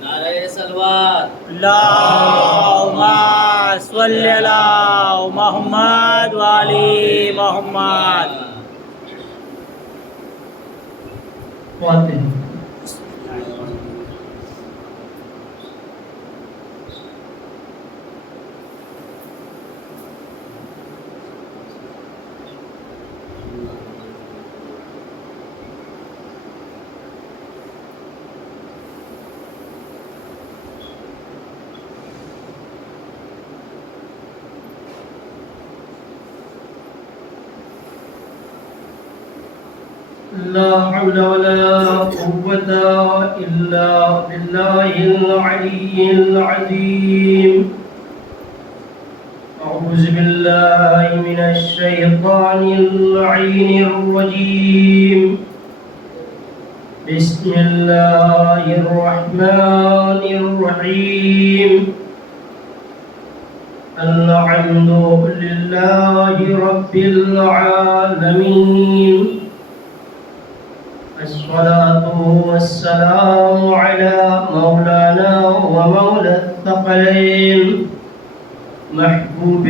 نعرہ سلوات. اللہم صلی علی محمد و آل محمد. فاتح. لا حول ولا قوة إلا بالله العلي العظيم. أعوذ بالله من الشيطان اللعين الرجيم. بسم الله الرحمن الرحيم. الحمد لله رب العالمين. الصلاة والسلام على مولانا ومولى الثقلين محبوب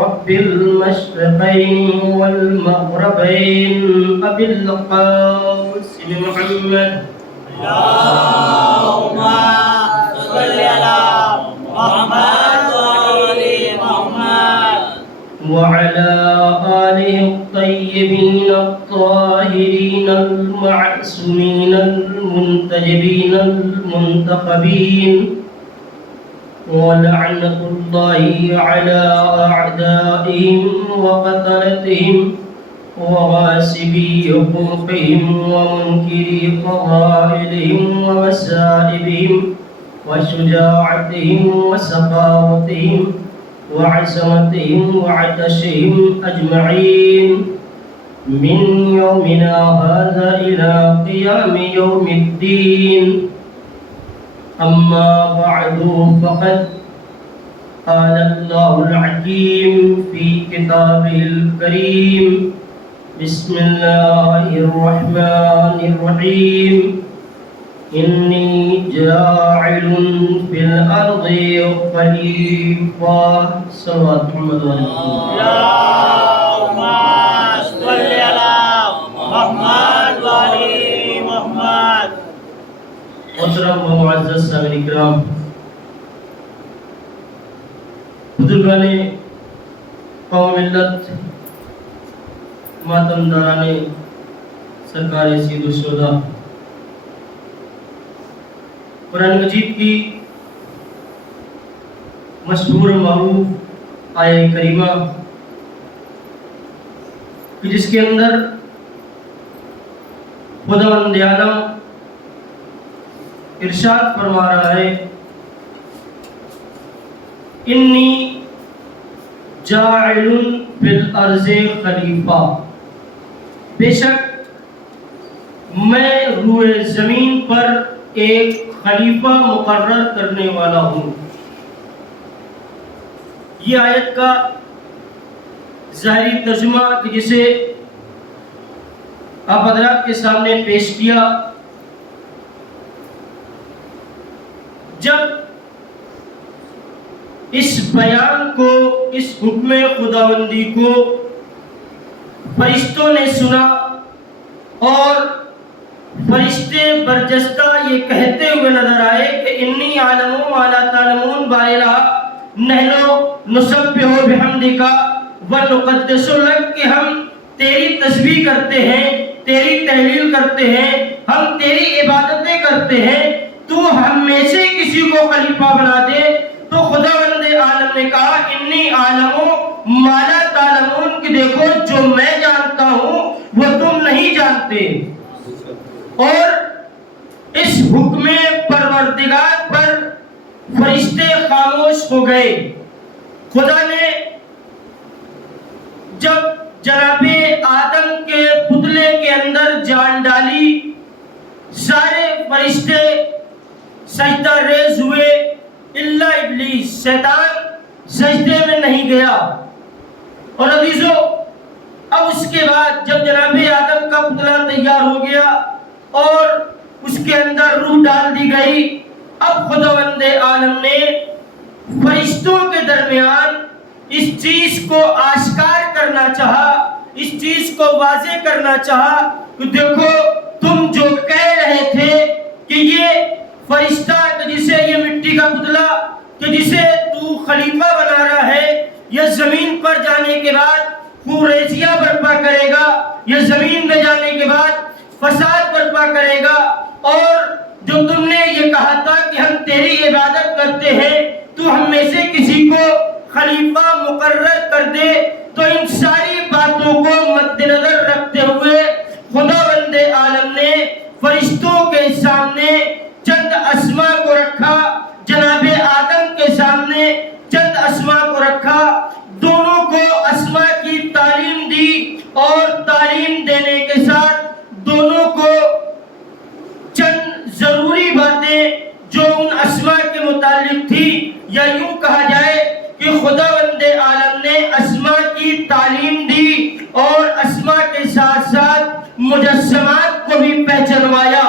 رب المشرقين والمغربين أبي القاسم محمد. اللہم صلی علی محمد و آل محمد. وعلى آله الطيبين الطاهرين المعصومين المنتجبين المنتخبين. ولعنة الله على أعدائهم وقتلتهم وغاسبي حقوقهم ومنكري فضائلهم ومسائبهم وشجاعتهم وسخاوتهم وعزمتهم وعطشهم أجمعين من يومنا هذا إلى قيام يوم الدين. أما بعد فقد قال الله الحكيم في كتابه الكريم. بسم الله الرحمن الرحيم. إني جاعل في الأرض خليفة. صلوات محمد اللہم صلی علی محمد و آل محمد. محترم و معزز سامعین کرام، بزرگان قوم ملت، ماتم داران سرکار سید الشہداء، قرآن مجید کی مشہور و معروف آیہ کریمہ جس کے اندر خداوند عالم ارشاد فرما رہا ہے، انی جاعل فی الارض خلیفہ، بے شک میں روئے زمین پر ایک خلیفہ مقرر کرنے والا ہوں. یہ آیت کا ظاہری ترجمہ کہ جسے آپ حضرات کے سامنے پیش کیا، جب اس بیان کو، اس حکم خداوندی کو فرشتوں نے سنا اور فرشتے برجستہ یہ کہتے ہوئے نظر آئے کہ انی عالم ما لا تعلمون، بارہا نحنو نسبح بحمدک ونقدس لک، کہ ہم تیری تسبیح کرتے ہیں، تیری تحلیل کرتے ہیں، ہم تیری عبادتیں کرتے ہیں، تو ہم میں سے کسی کو خلیفہ بنا دے. تو خداوند عالم نے کہا انی عالم ما لا تعلمون، کہ دیکھو جو میں جانتا ہوں وہ تم نہیں جانتے. اور اس حکم پروردگار پر فرشتے خاموش ہو گئے. خدا نے جب جناب آدم کے پتلے کے اندر جان ڈالی، سارے فرشتے سجدہ ریز ہوئے الا ابلیس، شیطان سجدے میں نہیں گیا. اور عزیزو، اب اس کے بعد جب جناب آدم کا پتلا تیار ہو گیا اور اس کے اندر روح ڈال دی گئی، اب خداوند عالم نے فرشتوں کے درمیان اس چیز کو آشکار کرنا چاہا، اس چیز کو واضح کرنا چاہا کہ دیکھو تم جو کہہ رہے تھے کہ یہ فرشتہ کہ جسے یہ مٹی کا پتلا کہ جسے تو خلیفہ بنا رہا ہے، یہ زمین پر جانے کے بعد خوریزیاں برپا کرے گا، یہ زمین میں جانے کے بعد فساد برپا کرے گا، اور جو تم نے یہ کہا تھا کہ ہم تیری عبادت کرتے ہیں، تو ہم میں سے کسی کو خلیفہ مقرر کر دے۔ تو ان ساری باتوں کو مد نظر رکھتے ہوئے خداوند عالم نے فرشتوں کے سامنے چند اسما کو رکھا، جناب آدم کے سامنے چند اسما کو رکھا، دونوں کو اسما کی تعلیم دی، اور تعلیم دینے کے ساتھ دونوں کو چند ضروری باتیں جو ان اسما کے متعلق تھی، یا یوں کہا جائے کہ خداوند عالم نے اسما کی تعلیم دی اور اسما کے ساتھ ساتھ مجسمات کو بھی پہچانوایا۔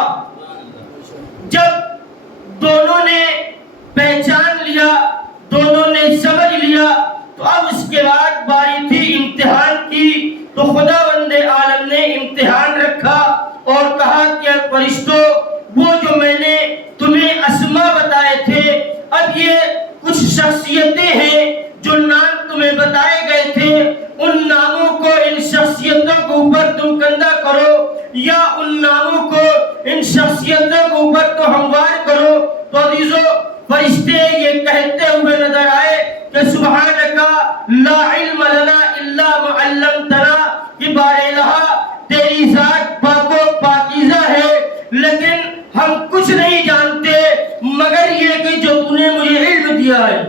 جب دونوں نے پہچان لیا، دونوں نے سمجھ لیا، تو اب اس کے بعد باری تھی امتحان کی۔ تو خداوند عالم نے امتحان رکھا اور کہا کہ فرشتوں، وہ جو میں نے تمہیں اسما بتائے تھے، اب یہ کچھ شخصیتیں ہیں جو نام تمہیں بتائے گئے تھے، ان ناموں کو ان شخصیتوں کے اوپر تم کندہ کرو، یا ان ناموں کو ان شخصیتوں کے اوپر تو ہموار کرو۔ تو عزیزو، فرشتے یہ کہتے ہوئے نظر آئے کہ سبحانک لا علم لنا الا ما علمتنا، کہ بار الہ تیری ذات پاک و پاکیزہ ہے، لیکن ہم کچھ نہیں جانتے مگر یہ کہ جو تو نے مجھے علم دیا ہے۔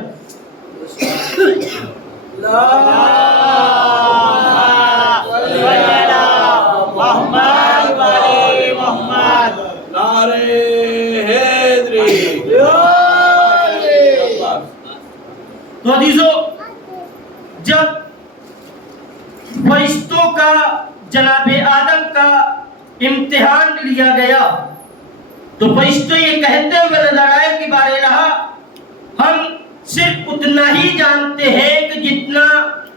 تو عزیزو، جب فرشتوں کا جناب آدم کا امتحان لیا گیا تو فرشتے یہ کہتے ہوئے نظر آئے کہ بار الہ ہم صرف اتنا ہی جانتے ہیں کہ جتنا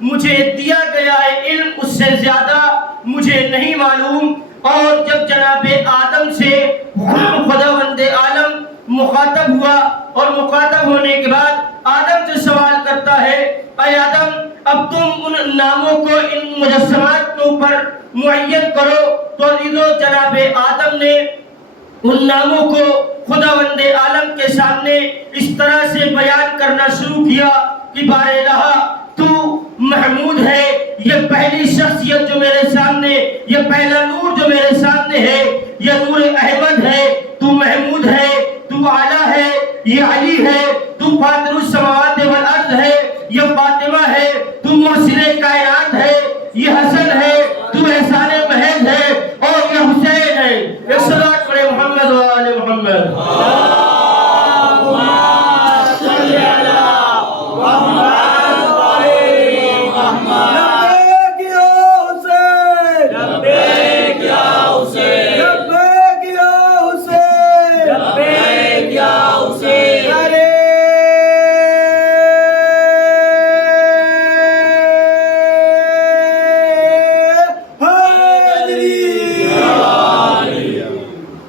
مجھے دیا گیا ہے علم، اس سے زیادہ مجھے نہیں معلوم۔ اور جب جناب آدم سے خداوند عالم مخاطب ہوا، اور مخاطب ہونے کے بعد آدم سے سوال کرتا ہے، اے آدم، اب تم ان ناموں کو ان مجسمات کے اوپر معین کرو۔ تو عزیزو، جناب آدم نے ان ناموں کو خداوند عالم کے سامنے اس طرح سے بیان کرنا شروع کیا کہ بار الہ تو محمود ہے، یہ پہلی شخصیت جو میرے سامنے، یہ پہلا نور جو میرے سامنے ہے، یہ نور احمد ہے، تو محمود ہے، تو اعلیٰ ہے، یہ علی ہے، تو فاطر السماوات والارض ہے، یہ فاطمہ ہے، تو محسن کائنات ہے، یہ حسن ہے، تو احسان محض ہے، اور یہ حسین ہے۔ ایک صلوات پڑھے محمد و آل محمد۔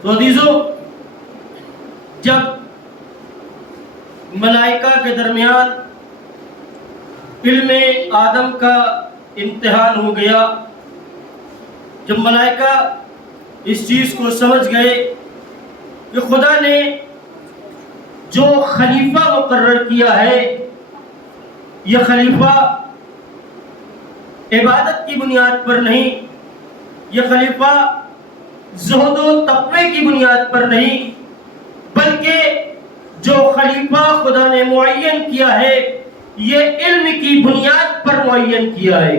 تو عزیزو، جب ملائکہ کے درمیان علم آدم کا امتحان ہو گیا، جب ملائکہ اس چیز کو سمجھ گئے کہ خدا نے جو خلیفہ مقرر کیا ہے، یہ خلیفہ عبادت کی بنیاد پر نہیں، یہ خلیفہ زہد و تقوی کی بنیاد پر نہیں، بلکہ جو خلیفہ خدا نے معین کیا ہے یہ علم کی بنیاد پر معین کیا ہے،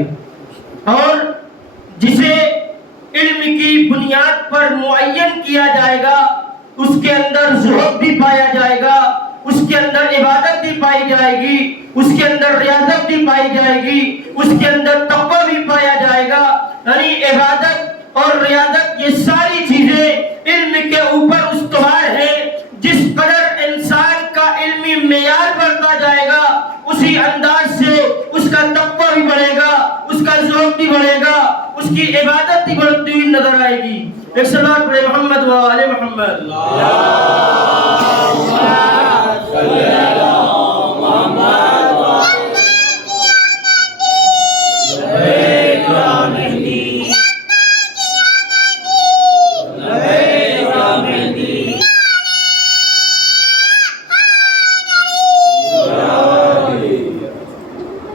اور جسے علم کی بنیاد پر معین کیا جائے گا اس کے اندر زہد بھی پایا جائے گا، اس کے اندر عبادت بھی پائی جائے گی، اس کے اندر ریاضت بھی پائی جائے گی، اس کے اندر تقوی بھی پایا جائے گا۔ یعنی عبادت اور ریاضت یہ ساری چیزیں علم کے اوپر استوار ہے۔ جس قدر انسان اسی انداز سے اس کا تقوی بھی بڑھے گا، اس کا ذوق بھی بڑھے گا، اس کی عبادت بھی بڑھتی ہوئی نظر آئے گی۔ ایک صلوات پڑھے محمد و آل محمد۔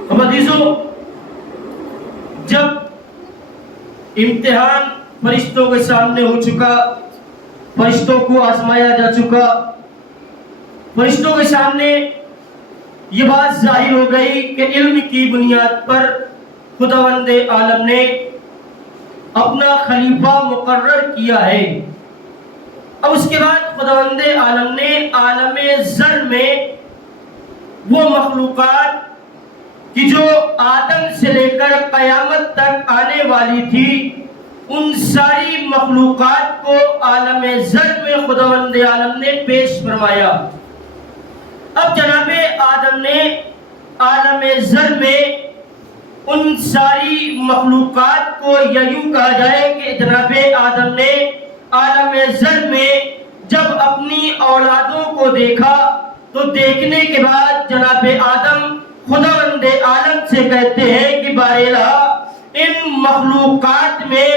اب عزیزو، جب امتحان فرشتوں کے سامنے ہو چکا، فرشتوں کو آزمایا جا چکا، فرشتوں کے سامنے یہ بات ظاہر ہو گئی کہ علم کی بنیاد پر خداوند عالم نے اپنا خلیفہ مقرر کیا ہے۔ اب اس کے بعد خداوند عالم نے عالم ذر میں وہ مخلوقات کہ جو آدم سے لے کر قیامت تک آنے والی تھی، ان ساری مخلوقات کو عالم ذر میں خداوند عالم نے پیش فرمایا۔ اب جناب آدم نے عالم ذر میں ان ساری مخلوقات کو یا یوں کہا جائے کہ جناب آدم نے عالم ذر میں جب اپنی اولادوں کو دیکھا تو دیکھنے کے بعد جناب آدم خداوند عالم سے کہتے ہیں کہ بارے الہ، ان مخلوقات میں،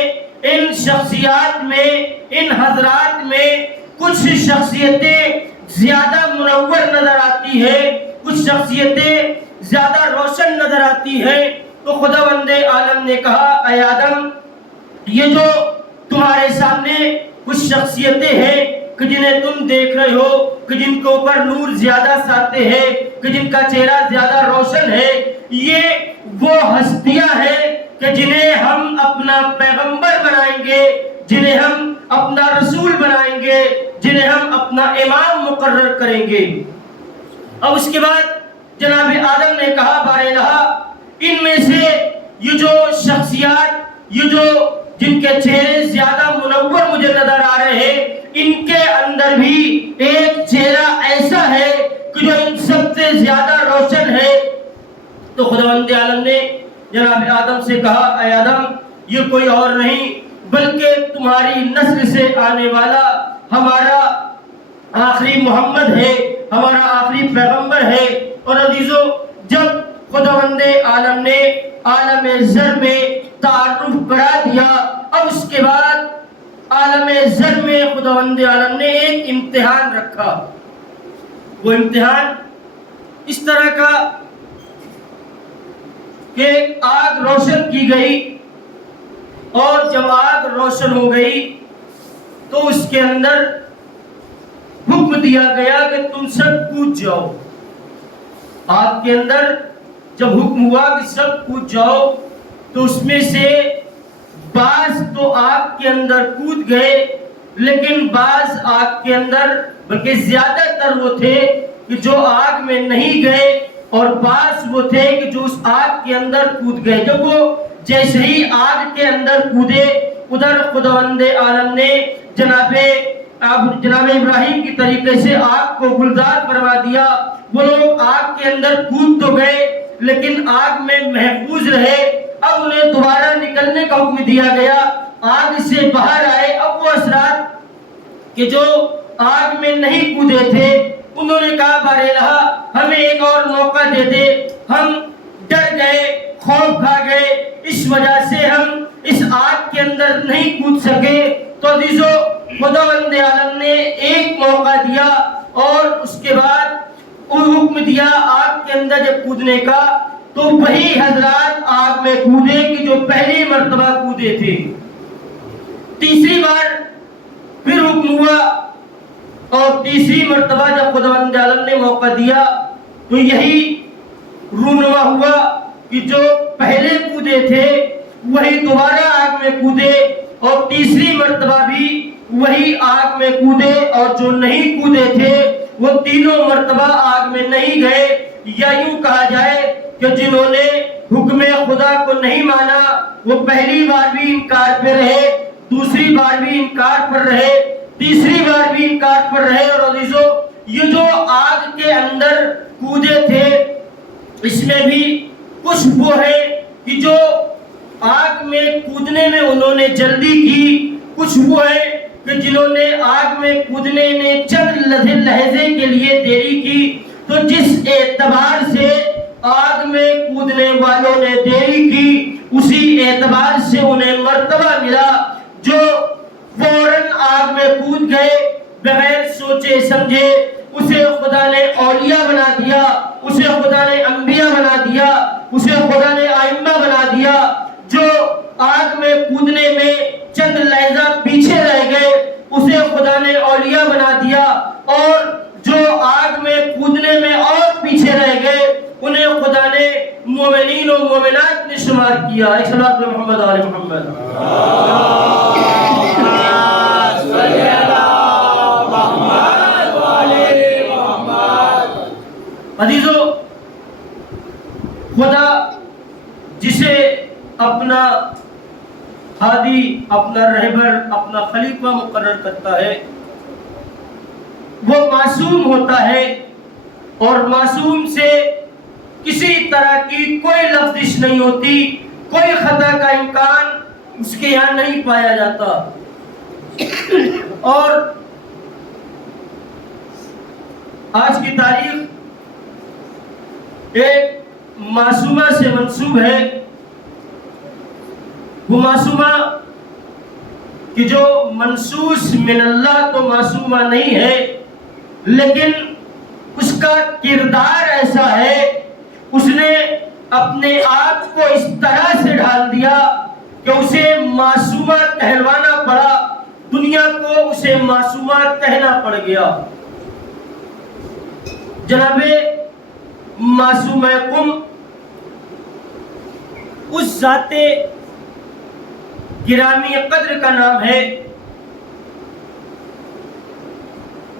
ان شخصیات میں، ان حضرات میں کچھ شخصیتیں زیادہ منور نظر آتی ہے، کچھ شخصیتیں زیادہ روشن نظر آتی ہیں۔ تو خداوند عالم نے کہا، اے آدم، یہ جو تمہارے سامنے کچھ شخصیتیں ہیں کہ جنہیں تم دیکھ رہے ہو، کہ جن کے اوپر نور زیادہ ساطع ہے، کہ جن کا چہرہ زیادہ روشن ہے، یہ وہ ہستیاں ہیں کہ جنہیں ہم اپنا پیغمبر بنائیں گے، جنہیں ہم اپنا رسول بنائیں گے، جنہیں ہم اپنا امام مقرر کریں گے۔ اب اس کے بعد جناب آدم نے کہا، بارے الہ، ان میں سے یہ جو شخصیات، یہ جو جن کے چہرے زیادہ منور مجھے نظر آ رہے ہیں، ان کے اندر بھی ایک چہرہ ایسا ہے کہ جو ان سب سے زیادہ روشن ہے۔ تو خداوند عالم نے جناب آدم سے کہا، اے آدم، یہ کوئی اور نہیں بلکہ تمہاری نسل سے آنے والا ہمارا آخری محمد ہے، ہمارا آخری پیغمبر ہے۔ اور عزیزو، جب خداوند عالم نے عالم ذر میں تعارف کرا دیا، اب اس کے بعد عالم ذر میں خداوند عالم نے ایک امتحان رکھا۔ وہ امتحان اس طرح کا کہ آگ روشن کی گئی، اور جب آگ روشن ہو گئی تو اس کے اندر حکم دیا گیا کہ تم سب کود جاؤ۔ آگ کے اندر جب حکم ہوا کہ سب کود جاؤ تو اس میں سے بعض تو آگ کے اندر کود گئے، لیکن بعض آگ کے اندر، بلکہ زیادہ تر وہ تھے کہ جو آگ میں نہیں گئے، اور بعض وہ تھے کہ جو اس آگ کے اندر کود گئے۔ جب وہ جیسے ہی آگ کے اندر کودے، ادھر خداوند عالم نے جناب ابراہیم کی طریقے سے آگ کو گلزار فرما دیا۔ وہ لوگ آگ کے اندر کود تو گئے لیکن آگ میں محفوظ رہے۔ اب انہیں دوبارہ نکلنے کا حکم دیا گیا، آگ سے باہر آئے۔ اب وہ حضرات کہ جو آگ میں نہیں کودے تھے، انہوں نے کہا، بارے الہ، ہمیں ایک اور موقع دے دے، ہم ڈر گئے، خوف کھا گئے، اس وجہ سے ہم اس آگ کے اندر نہیں کود سکے۔ تو عزیزو، خداوند عالم نے ایک موقع دیا اور اس کے بعد وہ حکم دیا آگ کے اندر جب کودنے کا، تو وہی حضرات آگ میں کودے کہ جو پہلی مرتبہ کودے تھے۔ تیسری بار پھر حکم ہوا، اور تیسری مرتبہ جب خداوند عالم نے موقع دیا تو یہی رونما ہوا کہ جو پہلے کودے تھے وہی دوبارہ آگ میں کودے، اور تیسری مرتبہ بھی وہی آگ میں کودے، اور جو نہیں کودے تھے وہ تینوں مرتبہ آگ میں نہیں گئے۔ یا یوں کہا جائے کہ جنہوں نے حکم خدا کو نہیں مانا وہ پہلی بار بھی انکار پہ رہے، دوسری بار بھی انکار پر رہے، تیسری بار بھی انکار پر رہے۔ اور عزیزو، یہ جو آگ کے اندر کودے تھے، اس میں بھی کچھ وہ ہے کہ جو آگ میں کودنے میں انہوں نے جلدی کی، کچھ وہ ہے کہ جنہوں نے آگ میں کودنے میں چند لہجے کے لیے دیری کی۔ تو جس اعتبار سے آگ میں کودنے والوں نے دیری کی، اسی اعتبار سے انہیں مرتبہ ملا۔ جو فوراً آگ میں کود گئے بغیر سوچے سمجھے، اسے خدا نے اولیاء بنا دیا، اسے خدا نے انبیاء بنا دیا، اسے خدا نے ائمہ بنا دیا۔ جو آگ میں کودنے میں چند لہجہ پیچھے رہ گئے، اسے خدا نے اولیاء بنا دیا، اور جو آگ میں کودنے میں اور پیچھے رہ گئے انہیں خدا نے مومنین و مومنات میں شمار کیا۔ ایک صلوات محمد آل محمد۔ عزیزو، خدا جسے اپنا ہادی، اپنا رہبر، اپنا خلیفہ مقرر کرتا ہے، وہ معصوم ہوتا ہے، اور معصوم سے کسی طرح کی کوئی لفزش نہیں ہوتی، کوئی خطا کا امکان اس کے یہاں نہیں پایا جاتا۔ اور آج کی تاریخ ایک معصومہ سے منسوب ہے۔ وہ معصومہ کہ جو منصوص من اللہ تو معصومہ نہیں ہے، لیکن اس کا کردار ایسا ہے، اس نے اپنے آپ کو اس طرح سے ڈھال دیا کہ اسے معصومہ کہلوانا پڑا، دنیا کو اسے معصومہ کہنا پڑ گیا۔ جناب معصومہ قم اس ذات گرامی قدر کا نام ہے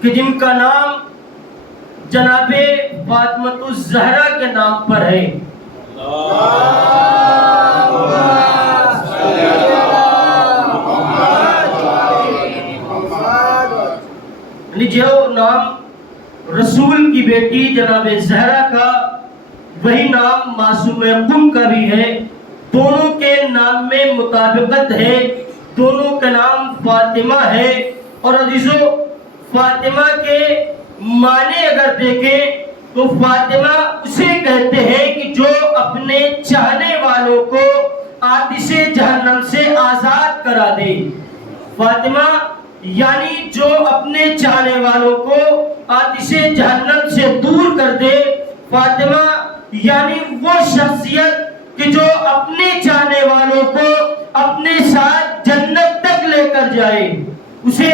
کہ جن کا نام جناب فاطمۃ الزہرا کے نام پر ہے۔ جو نام رسول کی بیٹی جناب زہرا کا، وہی نام معصومہ قم کا بھی ہے۔ دونوں کے نام میں مطابقت ہے، دونوں کا نام فاطمہ ہے۔ اور عزیزو، فاطمہ کے معنی اگر دیکھیں تو فاطمہ اسے کہتے ہیں کہ جو اپنے چاہنے والوں کو آتش جہنم سے آزاد کرا دے۔ فاطمہ یعنی جو اپنے چاہنے والوں کو آتش جہنم سے دور کر دے۔ فاطمہ یعنی وہ شخصیت کہ جو اپنے چاہنے والوں کو اپنے ساتھ جنت تک لے کر جائے، اسے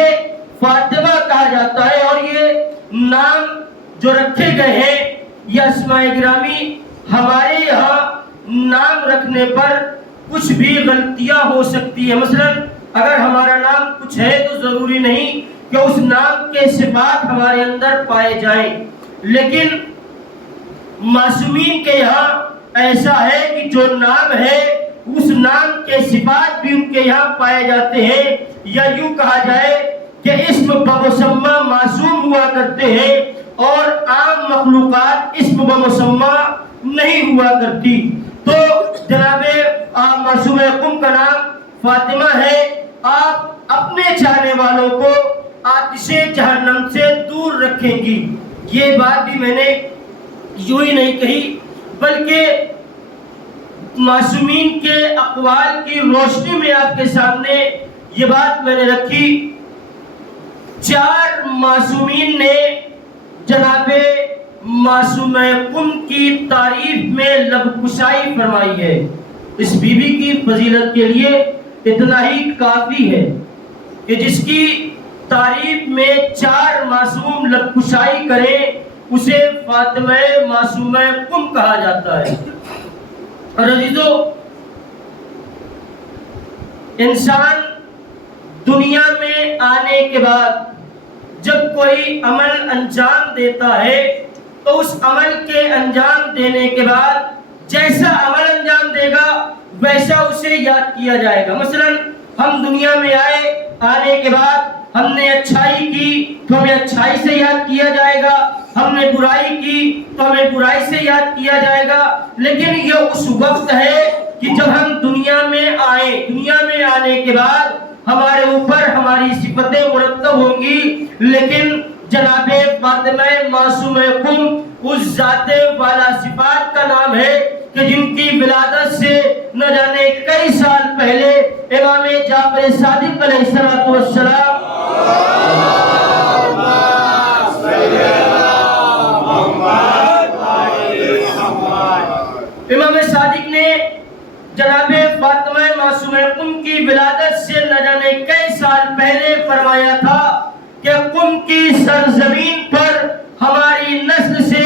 فاطمہ کہا جاتا ہے۔ اور یہ نام جو رکھے گئے ہیں، یہ اسماء گرامی، ہمارے یہاں نام رکھنے پر کچھ بھی غلطیاں ہو سکتی ہیں۔ مثلا اگر ہمارا نام کچھ ہے تو ضروری نہیں کہ اس نام کے صفات ہمارے اندر پائے جائیں، لیکن معصومین کے یہاں ایسا ہے کہ جو نام ہے اس نام کے صفات بھی ان کے یہاں پائے جاتے ہیں، یا یوں کہا جائے کہ اسم بمسمى معصوم ہوا کرتے ہیں، اور عام مخلوقات اسم بمسمى نہیں ہوا کرتی۔ تو جناب معصومہ قم کا نام فاطمہ ہے۔ آپ اپنے چاہنے والوں کو آتش جہنم سے دور رکھیں گی۔ یہ بات بھی میں نے یوں ہی نہیں کہی، بلکہ معصومین کے اقوال کی روشنی میں آپ کے سامنے یہ بات میں نے رکھی۔ 4 معصومین نے جناب معصومہ قم کی تعریف میں لب کشائی فرمائی ہے۔ اس بی بی کی فضیلت کے لیے اتنا ہی کافی ہے کہ جس کی تعریف میں 4 معصوم لب کشائی کریں، اسے فاطمہ معصومہ قم کہا جاتا ہے۔ اور عزیزو، انسان دنیا میں آنے کے بعد جب کوئی عمل انجام دیتا ہے تو اس عمل کے انجام دینے کے بعد جیسا عمل انجام دے گا ویسا اسے یاد کیا جائے گا۔ مثلا ہم دنیا میں آنے کے بعد ہم نے اچھائی کی تو ہمیں اچھائی سے یاد کیا جائے گا، ہم نے برائی کی تو ہمیں برائی سے یاد کیا جائے گا۔ لیکن یہ اس وقت ہے کہ جب ہم دنیا میں آئے، دنیا میں آنے کے بعد ہمارے اوپر ہماری صفتیں مرتب ہوں گی، لیکن جناب فاطمہ معصومہ کم اس ذات والا صفات کا نام ہے کہ جن کی ولادت سے نہ جانے کئی سال پہلے امام جعفر صادق علیہ السلام امام صادق نے جناب فاطمہ معصومہ قم کی ولادت سے نہ جانے کئی سال پہلے فرمایا تھا کہ قم کی سرزمین پر ہماری نسل سے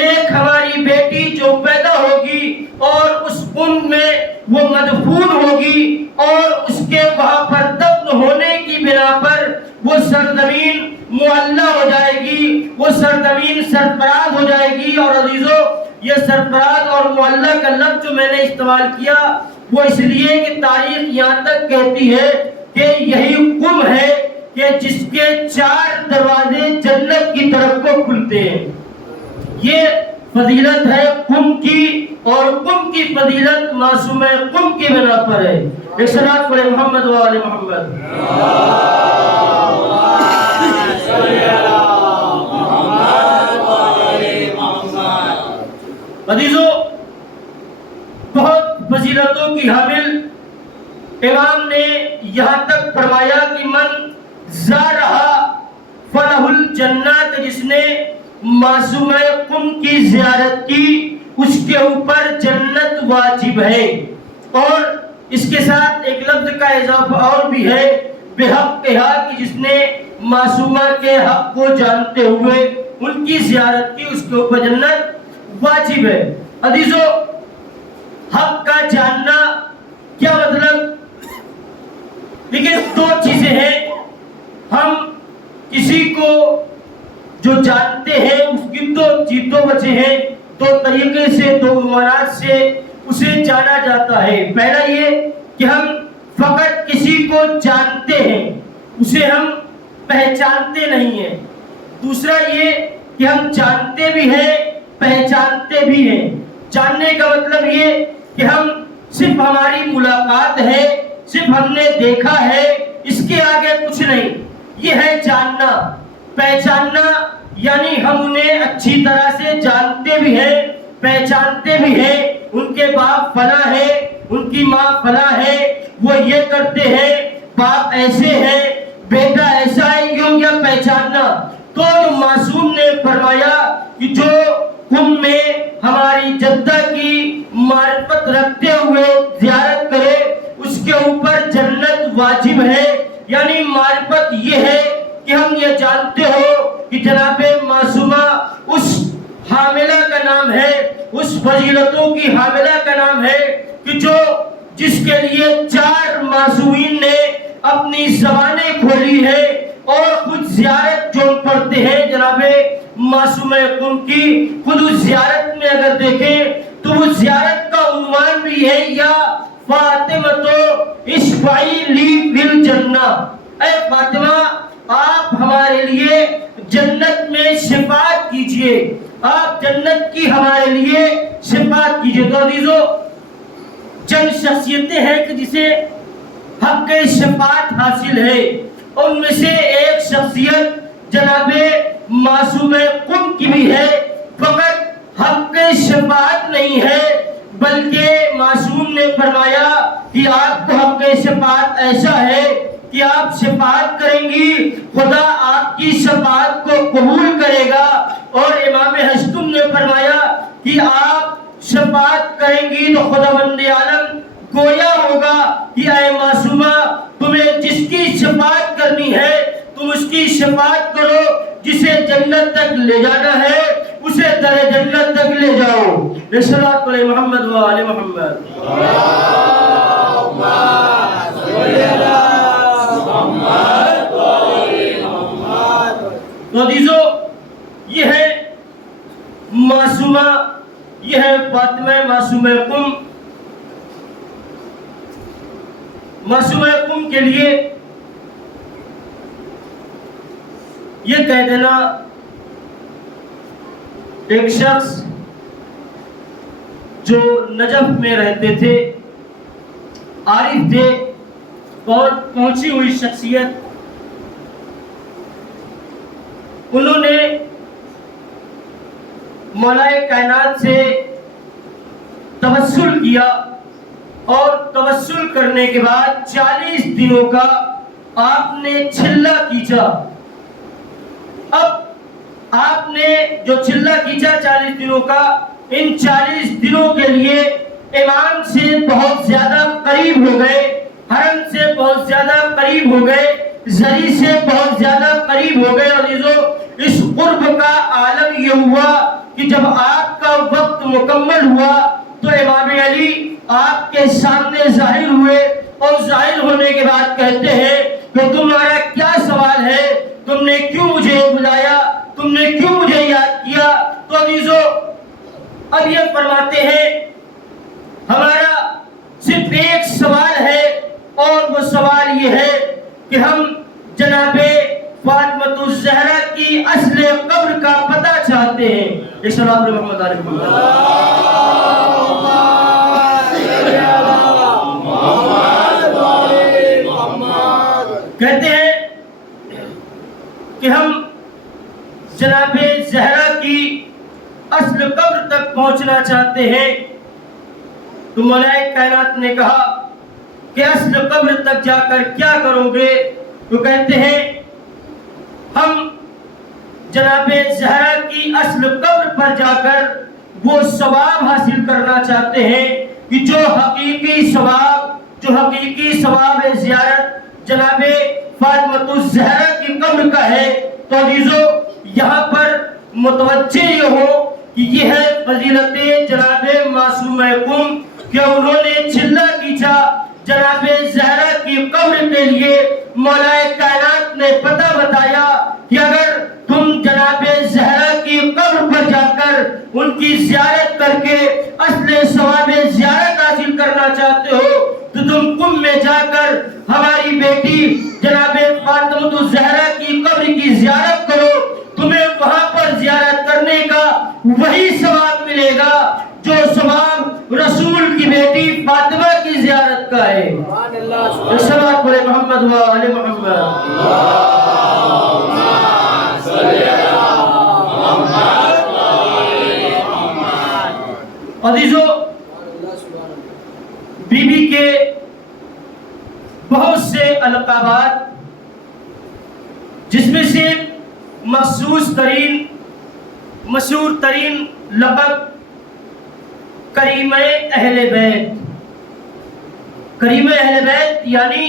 ایک ہماری بیٹی جو پیدا ہوگی اور اس قم میں وہ مدفون ہوگی اور اس کے وہاں پر دفن ہونے کی بنا پر وہ سرزمین معلّہ ہو جائے گی، وہ سرزمین سرفراز ہو جائے گی۔ اور عزیزو، یہ سرفراز اور معلّہ کا لفظ جو میں نے استعمال کیا وہ اس لیے کہ تاریخ یہاں تک کہتی ہے کہ یہی قم ہے کہ جس کے 4 دروازے جنت کی طرف کو کھلتے ہیں۔ یہ فضیلت ہے قم کی، اور قم کی فضیلت معصومہ قم کی بنا پر ہے۔ ایک صلاۃ پڑھیں محمد و آل محمد۔ عزیزو، بہت فضیلتوں کی حامل امام نے یہاں تک فرمایا کہ من زارہا فلہ الجنہ، کہ جس نے معصومہ قم کی زیارت کی اس کے اوپر جنت واجب ہے۔ اور اس کے ساتھ ایک لفظ کا اضافہ اور بھی ہے، بحق کہا، کہ جس نے معصومہ کے حق کو جانتے ہوئے ان کی زیارت کی اس کے اوپر جنت واجب ہے۔ عزیزو، حق کا جاننا کیا مطلب؟ لیکن 2 چیزیں ہیں۔ ہم کسی کو جو جانتے ہیں اس کی 2 وجہ ہیں، 2 طریقے سے، 2 عنوانات سے اسے جانا جاتا ہے۔ پہلا یہ کہ ہم فقط کسی کو جانتے ہیں، اسے ہم پہچانتے نہیں ہیں۔ دوسرا یہ کہ ہم جانتے بھی ہیں، پہچانتے بھی ہیں۔ جاننے کا مطلب یہ کہ ہم صرف ہماری ملاقات ہے، صرف ہم نے دیکھا ہے، اس کے آگے کچھ نہیں، یہ ہے جاننا۔ پہچاننا یعنی ہم انہیں اچھی طرح سے جانتے بھی ہیں، پہچانتے بھی ہیں، ان کے باپ فلاں ہے، ان کی ماں فلاں ہے، وہ یہ کرتے ہیں، باپ ایسے ہیں، بیٹا ایسا ہے، یہ پہچاننا۔ تو جو معصوم نے فرمایا کہ جو قم میں ہماری جدہ کی معرفت رکھتے ہوئے زیارت کرے اس کے اوپر جنت واجب ہے۔ یعنی معرفت یہ ہے کہ ہم یہ جانتے ہو کہ جناب معصومہ اس حاملہ کا نام ہے، اس فضیلتوں کی حاملہ کا نام ہے کہ جس کے لیے 4 معصومین نے اپنی زبانیں کھولی ہے اور خود زیارت جو پڑھتے ہیں جناب معصومہ قم کی، خود اس زیارت میں اگر دیکھیں تو وہ زیارت کا عنوان بھی ہے، یا فاطمہ تو اشفعی لی بالجنہ، اے فاطمہ آپ ہمارے لیے جنت میں شفاعت کیجئے، آپ جنت کی ہمارے لیے شفاعت کیجئے۔ تو عزیزو، چند شخصیتیں ہیں کہ جسے حق شفاعت حاصل ہے، ان میں سے ایک شخصیت جناب معصومہ قم کی بھی ہے۔ فقط حق شفاعت نہیں ہے بلکہ معصوم نے فرمایا کہ آپ کو حق شفاعت ایسا ہے کہ آپ شفاعت کریں گی، خدا آپ کی شفاعت کو قبول کرے گا۔ اور امام ہشتم نے فرمایا کہ آپ شفاعت کریں گی تو خداوند عالم گویا ہوگا کہ اے معصومہ تمہیں جس کی شفاعت کرنی ہے تم اس کی شفاعت کرو، جسے جنت تک لے جانا ہے اسے در جنت تک لے جاؤ۔ صلوات علی محمد و آل محمد۔ اللہم صلی علی محمد و آل محمد۔ تو عزیزو، یہ ہے معصومہ، یہ ہے فاطمہ معصومہ قم۔ معصومہ قم کے لیے یہ کہہ دینا ایک شخص جو نجف میں رہتے تھے، عارف تھے، بہت پہنچی ہوئی شخصیت، انہوں نے مولا کائنات سے توسل کیا اور توسل کرنے کے بعد 40 دنوں کا آپ نے چھلا کھینچا۔ اب آپ نے جو چھلا کھینچا 40 دنوں کا، ان 40 دنوں کے لیے امام سے بہت زیادہ قریب ہو گئے، حرم سے بہت زیادہ قریب ہو گئے، زری سے بہت زیادہ قریب ہو گئے۔ اور اس قرب کا عالم یہ ہوا کہ جب آپ کا وقت مکمل ہوا تو امام علی آپ کے سامنے ظاہر ہوئے، اور ظاہر ہونے کے بعد کہتے ہیں کہ تمہارا کیا سوال ہے، تم نے کیوں مجھے بلایا، تم نے کیوں مجھے یاد کیا؟ تو عزیزو، اب یہ فرماتے ہیں ہمارا صرف ایک سوال ہے، اور وہ سوال یہ ہے کہ ہم جناب فاطمۃ الزہرا کی اصل قبر کا پتہ چاہتے ہیں۔ ایک سلام محمد علیہ کہتے ہیں کہ ہم جناب زہرا کی اصل قبر تک پہنچنا چاہتے ہیں۔ تو مولا کائنات نے کہا کہ اصل قبر تک جا کر کیا کرو گے؟ تو کہتے ہیں ہم جناب زہرا کی اصل قبر پر جا کر وہ ثواب حاصل کرنا چاہتے ہیں کہ جو حقیقی ثواب زیارت جناب فاطمۃ الزہرا کی قبر کا ہے۔ تو عزیزو، یہاں پر متوجہ یہ ہو کہ یہ ہے فضیلت جناب معصومہ قم کہ انہوں نے چھلا کھینچا جناب زہرا کی قبر کے لیے۔ مولا کائنات نے پتہ بتایا کہ اگر تم جناب زہرا کی قبر پر جا کر ان کی زیارت کر کے اصل ثواب زیارت حاصل کرنا چاہتے ہو تو تم قم میں جا کر ہماری بیٹی جناب فاطمۃ الزہرا کی قبر کی زیارت کرو، تمہیں وہاں پر زیارت کرنے کا وہی ثواب ملے گا جو ثواب رسول کی بیٹی فاطمہ کی زیارت کا ہے۔ صلوات پڑھے محمد و آل محمد۔ عزیزو، بی بی کے بہت سے القابات، جس میں سے مخصوص ترین مشہور ترین لقب کریمہ اہل بیت، کریمہ اہل بیت یعنی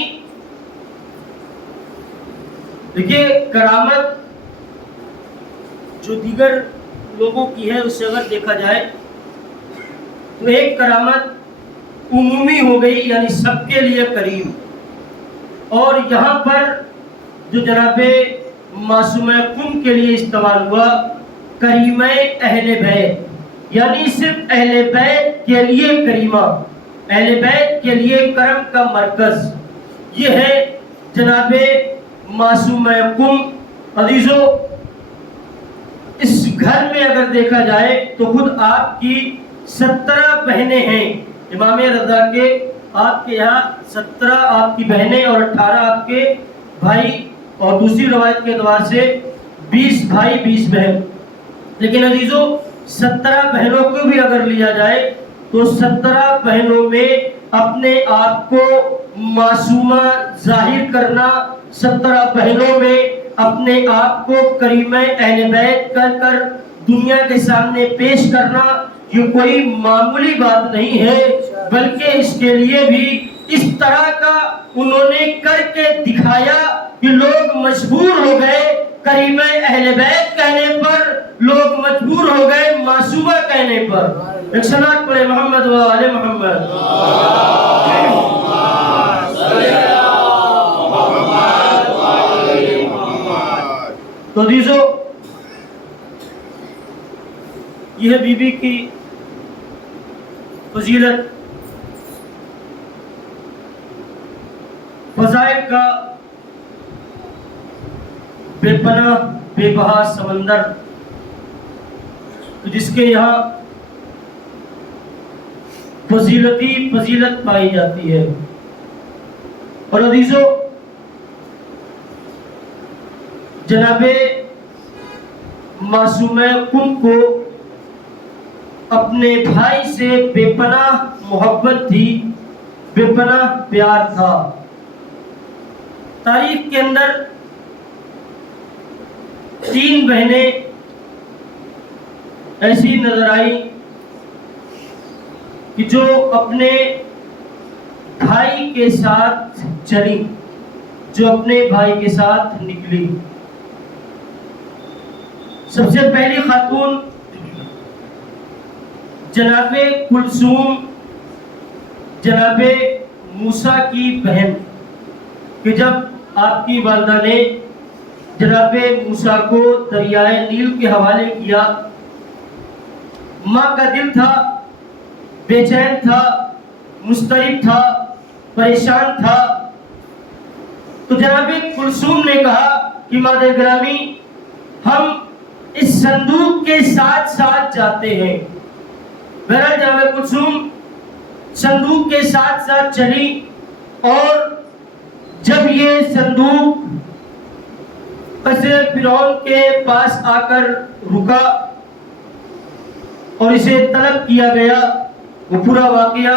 دیکھیے کرامت جو دیگر لوگوں کی ہے اس سے اگر دیکھا جائے تو ایک کرامت عمومی ہو گئی، یعنی سب کے لیے کریم، اور یہاں پر جو جناب معصومہ قم کے لیے استعمال ہوا کریمہ اہل بیت، یعنی صرف اہل بیت کے لیے کریمہ، اہل بیت کے لیے کرم کا مرکز، یہ ہے جناب معصومہ قم۔ عزیزو، اس گھر میں اگر دیکھا جائے تو خود آپ کی 17 بہنیں ہیں، امام رضا کے آپ کے یہاں 17 آپ کی بہنیں اور 18 آپ کے بھائی، اور دوسری روایت کے اعتبار سے 20 بھائی 20 بہن۔ لیکن عزیزو، 17 بہنوں کو بھی اگر لیا جائے تو 17 بہنوں میں اپنے آپ کو معصومہ ظاہر کرنا، 17 بہنوں میں اپنے آپ کو کریمہ اہل بیت کر کر دنیا کے سامنے پیش کرنا، یہ کوئی معمولی بات نہیں ہے، بلکہ اس کے لیے بھی اس طرح کا انہوں نے کر کے دکھایا کہ لوگ مجبور ہو گئے کریمہ اہل بیت کہنے پر، لوگ مجبور ہو گئے معصومہ کہنے پر۔ ایک صلوات پڑھے محمد و آل محمد۔ تو عزیزو، یہ بی بی کی فضیلت، فضائل کا بے پناہ بے بہا سمندر جس کے یہاں فضیلت پائی جاتی ہے. اور عزیزو، جناب معصومہ قم کو اپنے بھائی سے بے پناہ محبت تھی، بے پناہ پیار تھا. تاریخ کے اندر 3 بہنیں ایسی نظر آئی کہ جو اپنے بھائی کے ساتھ چلی، جو اپنے بھائی کے ساتھ نکلی. سب سے پہلی خاتون جناب کلثوم، جناب موسیٰ کی بہن، کہ جب آپ کی والدہ نے جناب موسیٰ کو دریائے نیل کے حوالے کیا، ماں کا دل تھا، بے چین تھا، مضطرب تھا، پریشان تھا. تو جناب کلثوم نے کہا کہ مادر گرامی، ہم اس صندوق کے ساتھ ساتھ جاتے ہیں. بہرحال جناب کلثوم صندوق کے ساتھ ساتھ چلی، اور جب یہ صندوق قصر فرعون کے پاس آ کر رکا اور اسے طلب کیا گیا، وہ پورا واقعہ،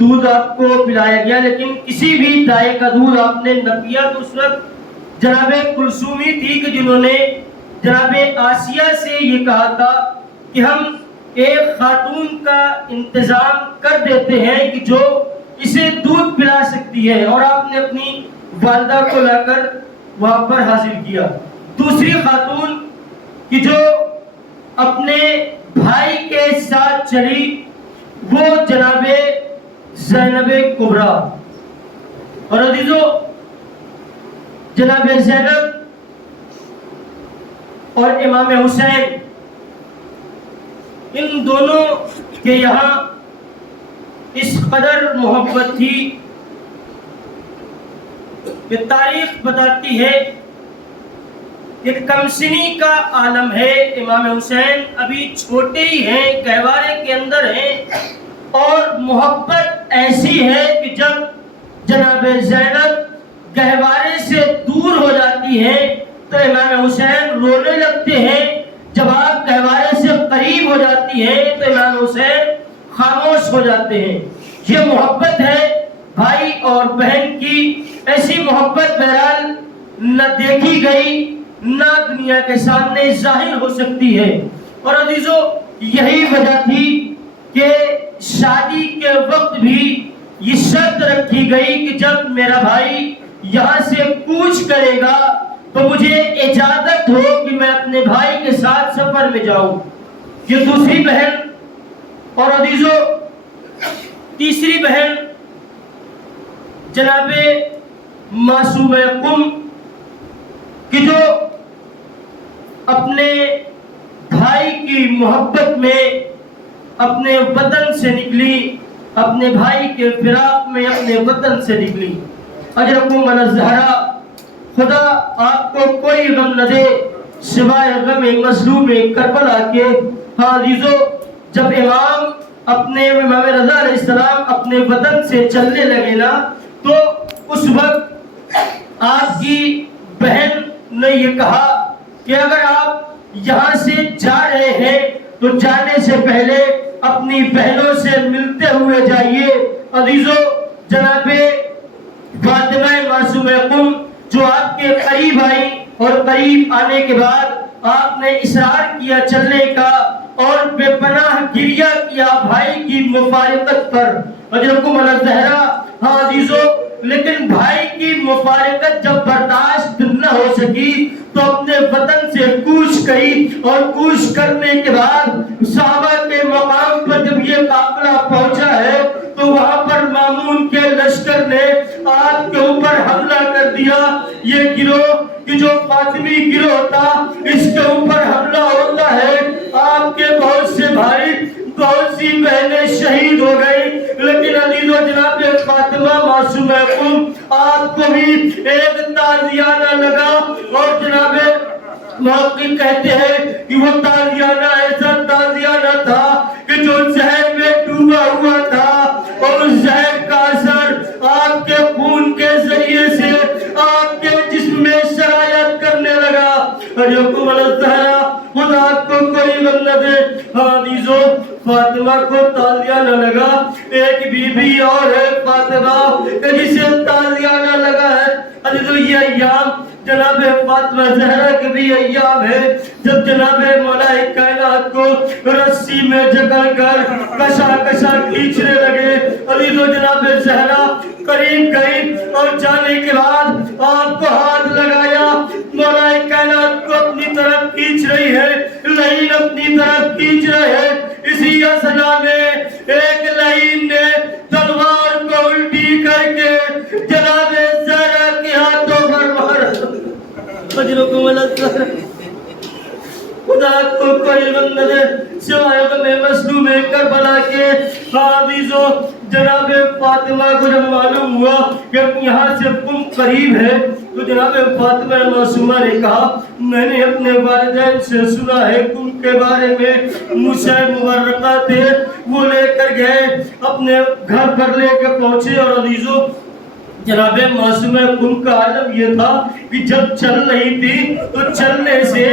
دودھ آپ کو پلایا گیا لیکن کسی بھی دائے کا دودھ آپ نے نہ پیا. تو اس وقت جناب کلثوم ہی تھی کہ جنہوں نے جناب آسیہ سے یہ کہا تھا کہ ہم ایک خاتون کا انتظام کر دیتے ہیں کہ جو اسے دودھ پلا سکتی ہے، اور آپ نے اپنی والدہ کو لا کر وہاں پر حاضر کیا. دوسری خاتون کہ جو اپنے بھائی کے ساتھ چلی، وہ جناب زینب کبریٰ. اور عزیزو، جناب زینب اور امام حسین، ان دونوں کے یہاں اس قدر محبت تھی کہ تاریخ بتاتی ہے کہ کمسنی کا عالم ہے. امام حسین ابھی چھوٹے ہی ہیں، گہوارے کے اندر ہیں، اور محبت ایسی ہے کہ جب جناب زینب گہوارے سے دور ہو جاتی ہے تو امام حسین رونے لگتے ہیں. جب آپ گہوارے سے قریب ہو جاتی ہیں تو امام حسین خاموش ہو جاتے ہیں. یہ محبت ہے بھائی اور بہن کی. ایسی محبت بہرحال نہ دیکھی گئی، نہ دنیا کے سامنے ظاہر ہو سکتی ہے. اور عزیزو، یہی وجہ تھی کہ شادی کے وقت بھی یہ شرط رکھی گئی کہ جب میرا بھائی یہاں سے کوچ کرے گا تو مجھے اجازت ہو کہ میں اپنے بھائی کے ساتھ سفر میں جاؤں. یہ دوسری بہن. اور عزیزو، تیسری بہن جناب معصومہ قم، کہ جو اپنے بھائی کی محبت میں اپنے وطن سے نکلی، اپنے بھائی کے فراق میں اپنے وطن سے نکلی. اجرکم الزہرا، خدا آپ کو کوئی غم نہ دے سوائے غم مظلوم کربلا کے. ہاں عزیزو، جب امام رضا علیہ السلام اپنے وطن سے چلنے لگے نا، تو اس وقت آپ کی بہن نے یہ کہا کہ اگر آپ یہاں سے جا رہے ہیں تو جانے سے پہلے اپنی بہنوں سے ملتے ہوئے جائیے. عزیزو، جناب فاطمہ معصومہ قم جو آپ کے قریب آئی، اور قریب آنے کے بعد آپ نے اصرار کیا چلنے کا، اور بے پناہ گریہ کیا بھائی کی مفارقت پر. اجرکم الزہرا. ہاں عزیزو، لیکن بھائی کی مفارقت جب برداشت نہ ہو سکی تو اپنے وطن سے کوچ کی، اور کوچ کرنے کے بعد صحابہ کے مقام پر جب یہ قافلہ پہنچا ہے تو وہاں پر مامون کے لشکر نے آپ کے اوپر حملہ کر دیا. یہ گروہ کہ جو فاطمی گروہ تھا، اس کے اوپر حملہ ہوتا ہے. آپ کے بہت سے بھائی، بہت سی بہنیں شہید ہو گئی، لیکن عزیزو جناب فاطمہ معصومہ قم، آپ کو بھی ایک تازیانہ لگا، اور جناب کہتے ہیں کہ وہ تازیانہ ایسا تازیانہ تھا کہ جو زہر میں ڈوبا ہوا تھا اور اس زہر کا اثر آپ کے خون کے ذریعے سے آپ کے جسم میں سرایت کرنے لگا. حضرت الزہرا خدا کو کوئی غم نہ دے. حدیثوں فاطمہ کو تازیانہ لگا. ایک بی بی اور ہے فاطمہ کہ جسے تازیانہ لگا ہے. حدیثوں یہ ایام جناب فاطمہ زہرا کے بھی ایام ہے جب جناب مولا کائنات کو رسی میں جکڑ کر کشا کشا کھینچنے لگے. عزیزو جناب زہرا قریب گئی اور جانے کے بعد آپ کو ہاتھ لگایا. مولا کائنات کو اپنی طرف کھینچ رہی ہے, لعین اپنی طرف کھینچ رہے ہیں. اسی اثنا میں ایک لعین نے تلوار کو الٹی کر کے جناب زہرا کے ہاتھوں پر مارا. اجرکم الزہرا خدا کو کوئی غم نہ دے سوائے غم مظلوم کربلا کے. حدیثوں جناب فاطمہ کو جب معلوم ہوا کہ یہاں سے قم قریب ہے تو جناب فاطمہ معصومہ نے کہا میں نے اپنے والدین سے سنا ہے قم کے بارے میں. موسیٰ مبرکہ تھے, وہ لے کر گئے, اپنے گھر پر لے کے پہنچے. اور عزیزوں جناب معصومہ قم کا عالم یہ تھا کہ جب چل رہی تھی تو چلنے سے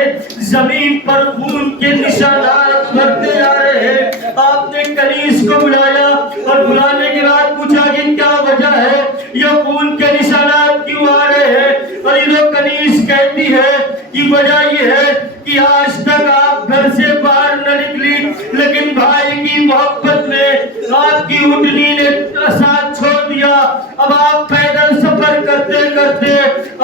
زمین پر خون کے نشانات بڑھتے جا رہے ہیں. آپ نے کنیز کو بلایا اور بلانے کے بعد پوچھا کہ کیا وجہ ہے, یہ خون کے نشانات کیوں آ رہے ہیں؟ اور یہ کنیز کہتی ہے کہ وجہ یہ ہے کہ آج تک آپ گھر سے باہر نہ نکلی, لیکن بھائی کی محبت میں آپ کی اٹھنی نے ساتھ چھوڑ دیا. اب آپ پیدل سفر کرتے کرتے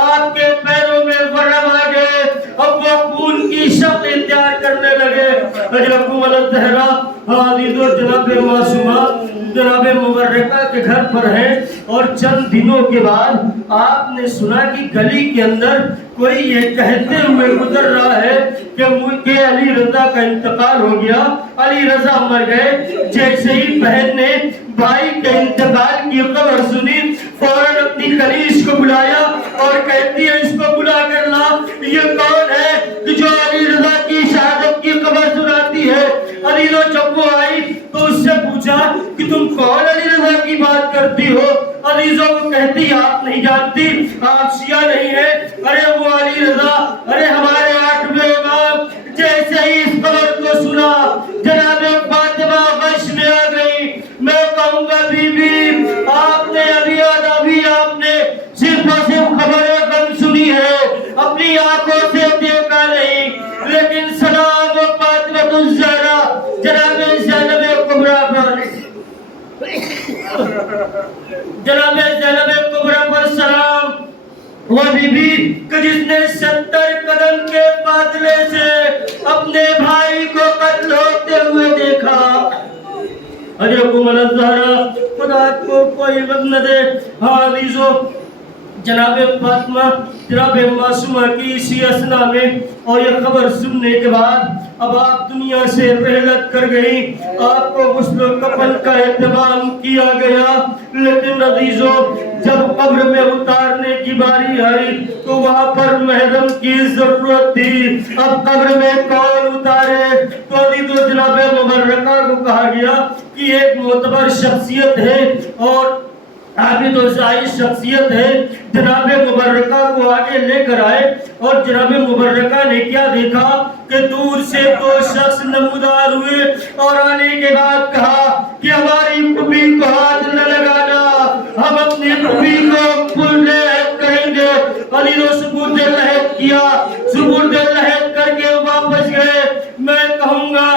آپ کے پیروں میں ورم آ گئے, اب وہ خون کی شکل اختیار کرنے لگے. حضرت الزہرا حدیثوں جناب معصومہ جناب مبرکہ کے گھر پر ہیں اور چند دنوں کے بعد آپ نے سنا کہ گلی کے اندر کوئی یہ کہتے ہوئے گزر رہا ہے کہ علی رضا کا انتقال ہو گیا, علی رضا مر گئے. جیسے ہی بہن نے بھائی کے انتقال کی خبر سنی فوراً اپنی کنیز کو بلایا اور کہتی ہے اس کو بلا کر لا. یہ کون ہے جو علی رضا کی شہادت کی خبر سناتی ہے؟ علی رضا جب وہ آئی تو اس سے پوچھا کہ تم کون علی رضا کی بات کرتی ہو؟ علی رضا کو کہتی آپ نہیں جانتی, آپ شیعہ نہیں ہیں. ارے وہ علی رضا, ارے ہمارے 8ویں امام. جیسے ہی اس خبر کو سنا جناب فاطمہ غش میں آ گئی. میں کہوں گا بی بی آپ نے ابھی آپ نے صرف اور صرف خبر غم سنی ہے, اپنی آنکھوں سے دیکھا نہیں. لیکن سلام فاطمہ الزہرا جناب زینب کبریٰ پر, جناب زینب کبریٰ پر سلام. وہ بی بی کہ جس نے 70 قدم کے فاصلے سے اپنے بھائی کو قتل ہوتے ہوئے دیکھا. حضرت الزہرا خدا کو کوئی غم نہ دے. حدیثوں جناب فاطمہ جناب معصومہ کی اسی اثنا میں اور یہ خبر سننے کے بعد اب آپ دنیا سے رحلت کر گئی. آپ کو غسل و کفن کا اہتمام کیا گیا, لیکن عزیزوں جب قبر میں اتارنے کی باری آئی تو وہاں پر محرم کی ضرورت تھی. اب قبر میں کون اتارے؟ تو عزیزوں جناب مبرکہ کو کہا گیا کہ ایک معتبر شخصیت ہے اور عابد و زاہد شخصیت ہے. جناب مبرکہ کو آگے لے کر آئے اور جناب مبرکہ نے کیا دیکھا کہ دور سے 2 شخص نمودار ہوئے اور آنے کے بعد کہا کہ ہماری پھوپھی کو ہاتھ نہ لگانا, ہم اپنی پھوپھی کو پھول عہد کریں گے. علی نے سبوت لحد کیا, سبوت لحد کر کے واپس گئے. میں کہوں گا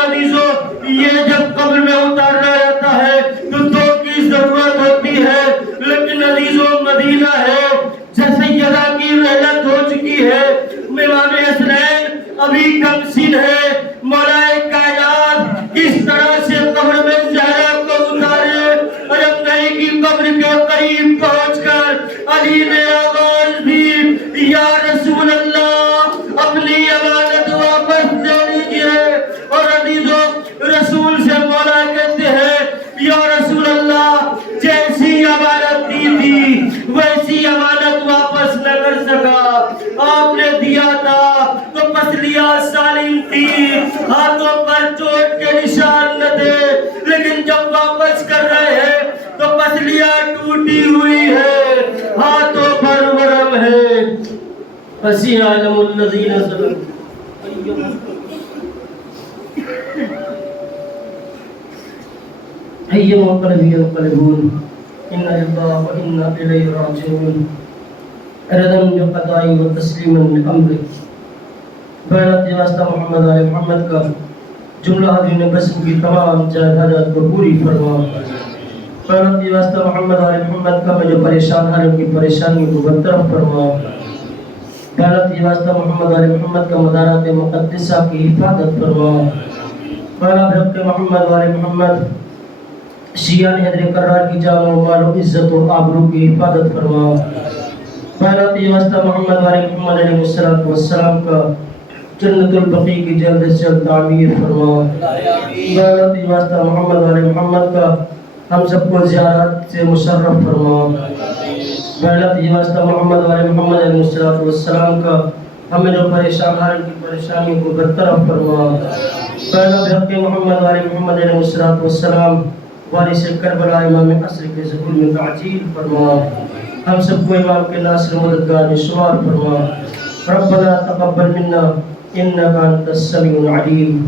عزیزو یہ جب قبر میں اتارا جاتا ہے تو 2 کی ضرورت ہوتی ہے, لیکن عزیزو مدینہ ہے, سیدہ کی رحلت ہو چکی ہے, امام حسنین ابھی کم سن ہے. مولا کائنات کس طرح سے قبر میں زہرا کو اتارے, اور جب نبی کی قبر کے قریب پہنچ کر علی نے آواز دی یا رسول اللہ اپنی امانت واپس دے لیجیے. اور عزیزو رسول سے مولا کہتے ہیں یا رسول اللہ جیسی امانت دی تھی ویسی امانت واپس نہ کر سکا, آپ نے دیا تھا تو تیر ہاتھوں پر چوٹ کے نشان نہ دے، لیکن جب واپس کر رہے ہیں تو پسلیاں ٹوٹی ہوئی ہے، ہاتھوں پر ورم ہے۔ فسيعلم الذين ظلموا أي منقلب ينقلبون إنا لله وإنا إليه راجعون۔ ردا بقضاء وتسليما لأمره۔ بیعت واسطہ محمد علیہ محمد کا جملہ حاضرین قسم کی تمام جائز حاجات کو پوری فرما۔ بیعت واسطہ محمد علیہ محمد کا میں جو پریشان ہیں ان کی پریشانی کو برطرف فرما۔ بیعت واسطہ محمد علیہ محمد کا مدارات مقدسہ کی حفاظت فرما۔ بیعت محمد علیہ محمد شیعان حیدر کرار کی جان و مال و عزت و آبرو کی حفاظت فرما۔ بیعت واسطہ محمد علیہ محمد علیہ السلام کا جنت البقیع کی جلد سے جلد تعمیر فرما۔ بیعت واسطہ محمد علیہ محمد کا ہم سب کو زیارت سے مشرف فرما۔ بیعت واسطہ محمد علیہ محمد علیہ السلام کا ہمیں جو پریشان حال کی پریشانی کو برطرف فرما۔ بیعت محمد علیہ محمد علیہ السلام وارث کربلا امام عصر کے ظہور میں تعجیل فرما۔ ہم سب کو امام کے ناصر مددگار میں شمار فرما۔ ربنا تقبل منا انك انت السميع العليم۔